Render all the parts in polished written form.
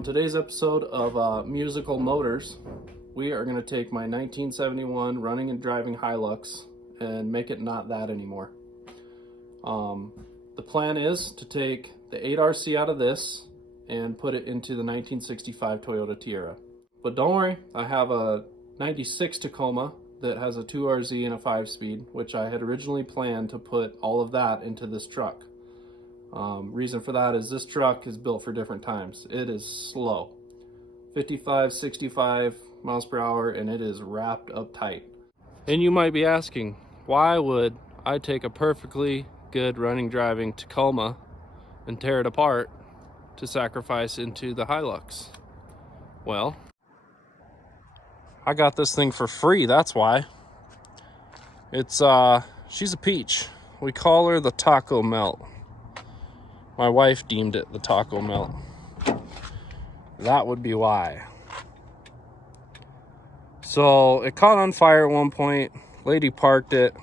On today's episode of Musical Motors, we are going to take my 1971 running and driving Hilux and make it not that anymore. The plan is to take the 8RC out of this and put it into the 1965 Toyota Tiara. But don't worry, I have a 96 Tacoma that has a 2RZ and a 5-speed, which I had originally planned to put all of that into this truck. Reason for that is this truck is built for different times. It is slow, 55, 65 miles per hour, and it is wrapped up tight. And you might be asking, why would I take a perfectly good running driving Tacoma and tear it apart to sacrifice into the Hilux? Well, I got this thing for free, that's why. It's she's a peach. We call her the Taco Melt. My wife deemed it the Taco Melt. That would be why. So it caught on fire at one point. Lady parked it.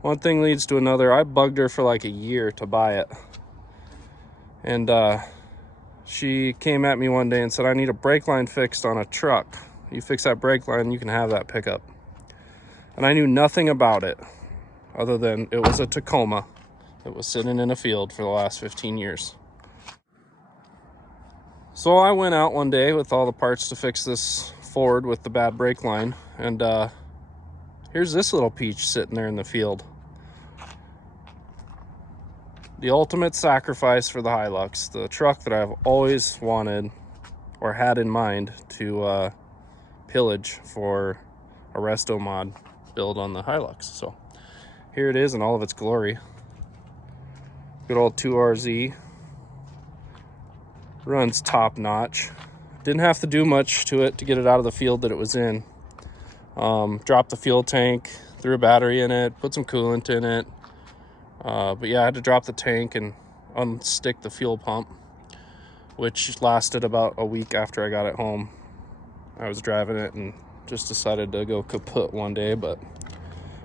One thing leads to another. I bugged her for like a year to buy it. And she came at me one day and said, I need a brake line fixed on a truck. You fix that brake line, you can have that pickup. And I knew nothing about it other than it was a Tacoma. It was sitting in a field for the last 15 years. So I went out one day with all the parts to fix this Ford with the bad brake line, and here's this little peach sitting there in the field. The ultimate sacrifice for the Hilux, the truck that I've always wanted or had in mind to pillage for a Restomod build on the Hilux. So here it is in all of its glory. Good old 2RZ. Runs top notch. Didn't have to do much to it to get it out of the field that it was in. Dropped the fuel tank, threw a battery in it, put some coolant in it. But yeah, I had to drop the tank and unstick the fuel pump, which lasted about a week after I got it home. I was driving it and just decided to go kaput one day, but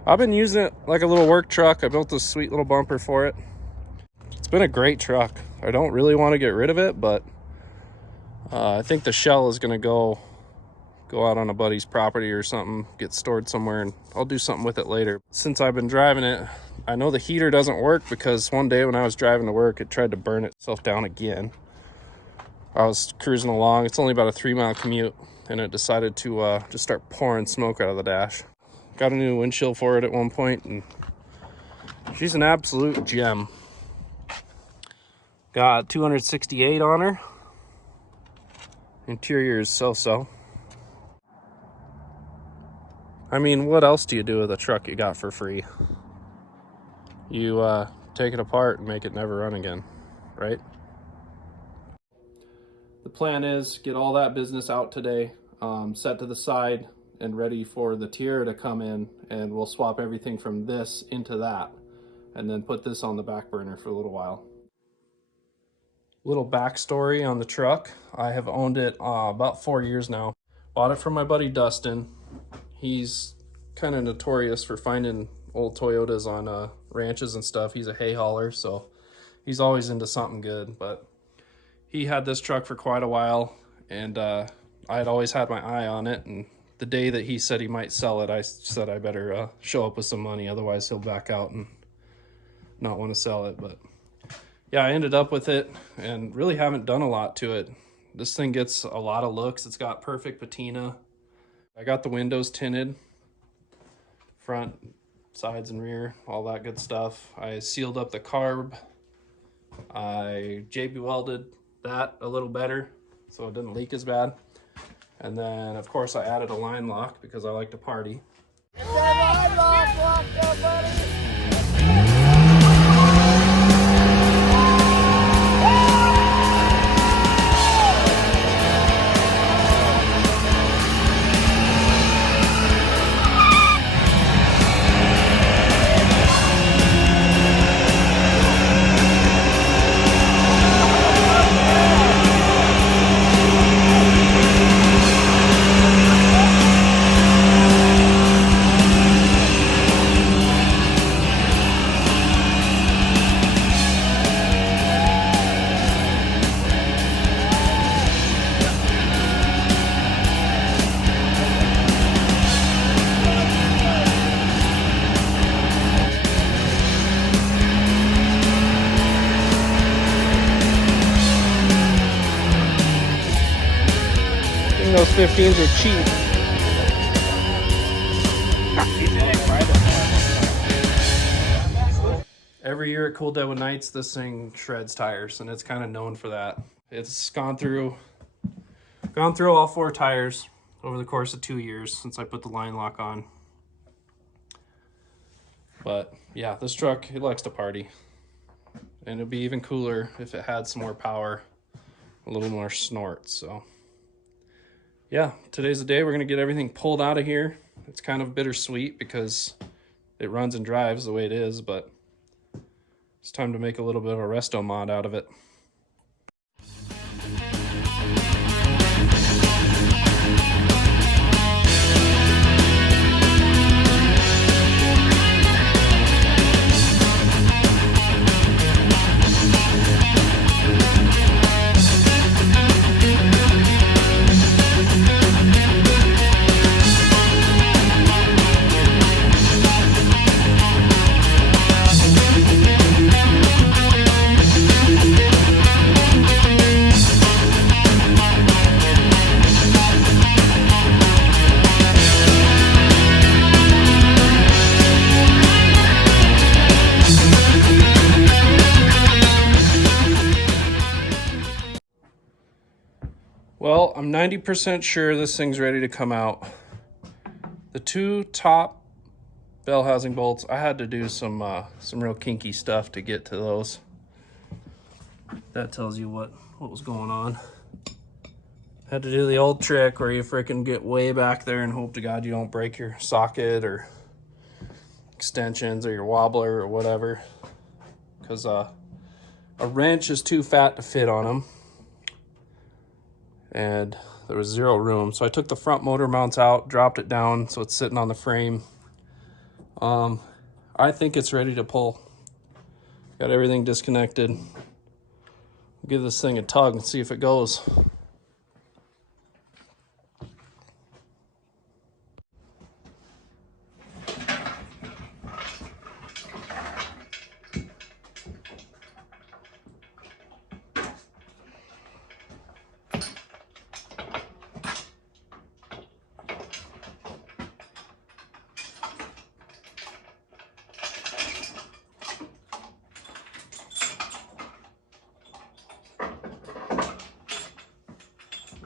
I've been using it like a little work truck. I built this sweet little bumper for it. It's been a great truck. I don't really want to get rid of it, but I think the shell is going to go out on a buddy's property or something, get stored somewhere, and I'll do something with it later. Since I've been driving it, I know the heater doesn't work because one day when I was driving to work, it tried to burn itself down again. I was cruising along. It's only about a 3-mile commute, and it decided to just start pouring smoke out of the dash. Got a new windshield for it at one point, and she's an absolute gem. Got 268 on her. Interior is so-so. I mean, what else do you do with a truck you got for free? You take it apart and make it never run again, right? The plan is get all that business out today, set to the side and ready for the Tiara to come in, and we'll swap everything from this into that and then put this on the back burner for a little while. Little backstory on the truck. I have owned it about 4 years now. Bought it from my buddy Dustin. He's kind of notorious for finding old Toyotas on ranches and stuff. He's a hay hauler, so he's always into something good. But he had this truck for quite a while, and I had always had my eye on it. And the day that he said he might sell it, I said I better show up with some money, otherwise he'll back out and not want to sell it. But yeah, I ended up with it and really haven't done a lot to it. This thing gets a lot of looks. It's got perfect patina. I got the windows tinted, front, sides, and rear, all that good stuff. I sealed up the carb. I JB welded that a little better so it didn't leak as bad. And then, of course, I added a line lock because I like to party. Get that line lock locked up, buddy! 15s are cheap. Every year at Cool Deadwood Nights, this thing shreds tires, and it's kind of known for that. It's gone through all 4 tires over the course of 2 years since I put the line lock on. But yeah, this truck, it likes to party. And it'd be even cooler if it had some more power, a little more snort. So yeah, today's the day we're gonna get everything pulled out of here. It's kind of bittersweet because it runs and drives the way it is, but it's time to make a little bit of a Restomod out of it. Well, I'm 90% sure this thing's ready to come out. The 2 top bell housing bolts, I had to do some real kinky stuff to get to those. That tells you what was going on. Had to do the old trick where you freaking get way back there and hope to God you don't break your socket or extensions or your wobbler or whatever, because a wrench is too fat to fit on them. And there was 0 room. So I took the front motor mounts out, dropped it down so it's sitting on the frame. I think it's ready to pull. Got everything disconnected. Give this thing a tug and see if it goes.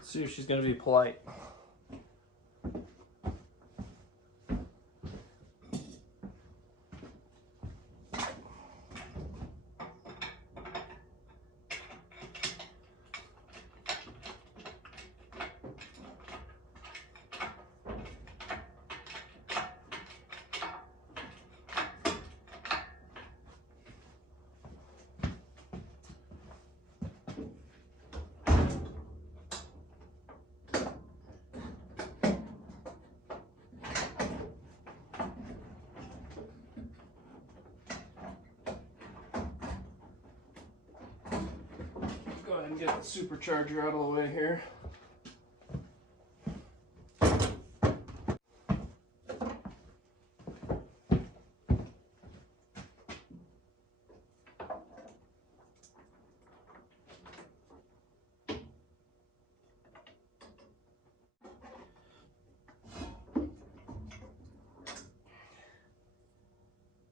See if she's gonna be polite. Go ahead and get the supercharger out of the way here.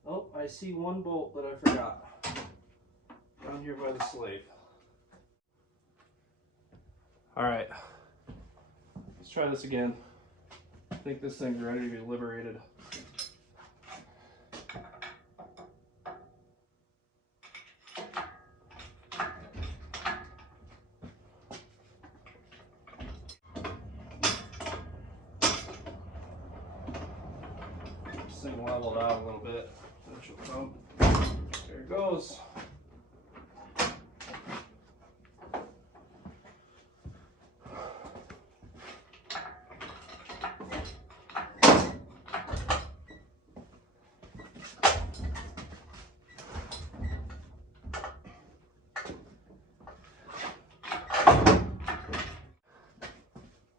Oh, I see one bolt that I forgot. Down here by the slave. Alright, let's try this again. I think this thing's ready to be liberated. This thing leveled out a little bit. Then she'll come. There it goes.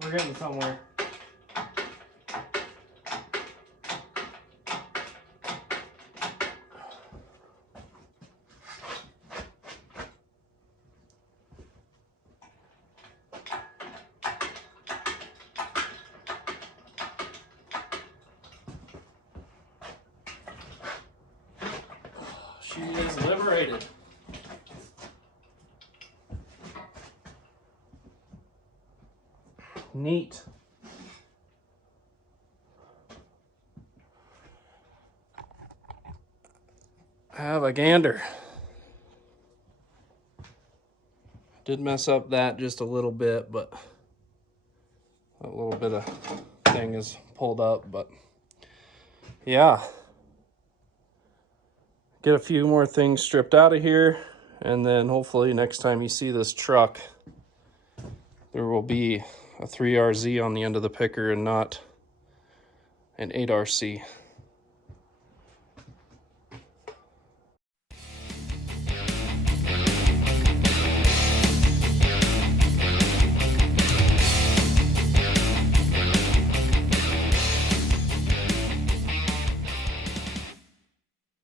We're getting somewhere. She is liberated. Neat. Have a gander. Did mess up that just a little bit, but a little bit of thing is pulled up, but yeah. Get a few more things stripped out of here, and then hopefully next time you see this truck, there will be a 3RZ on the end of the picker and not an 8RC.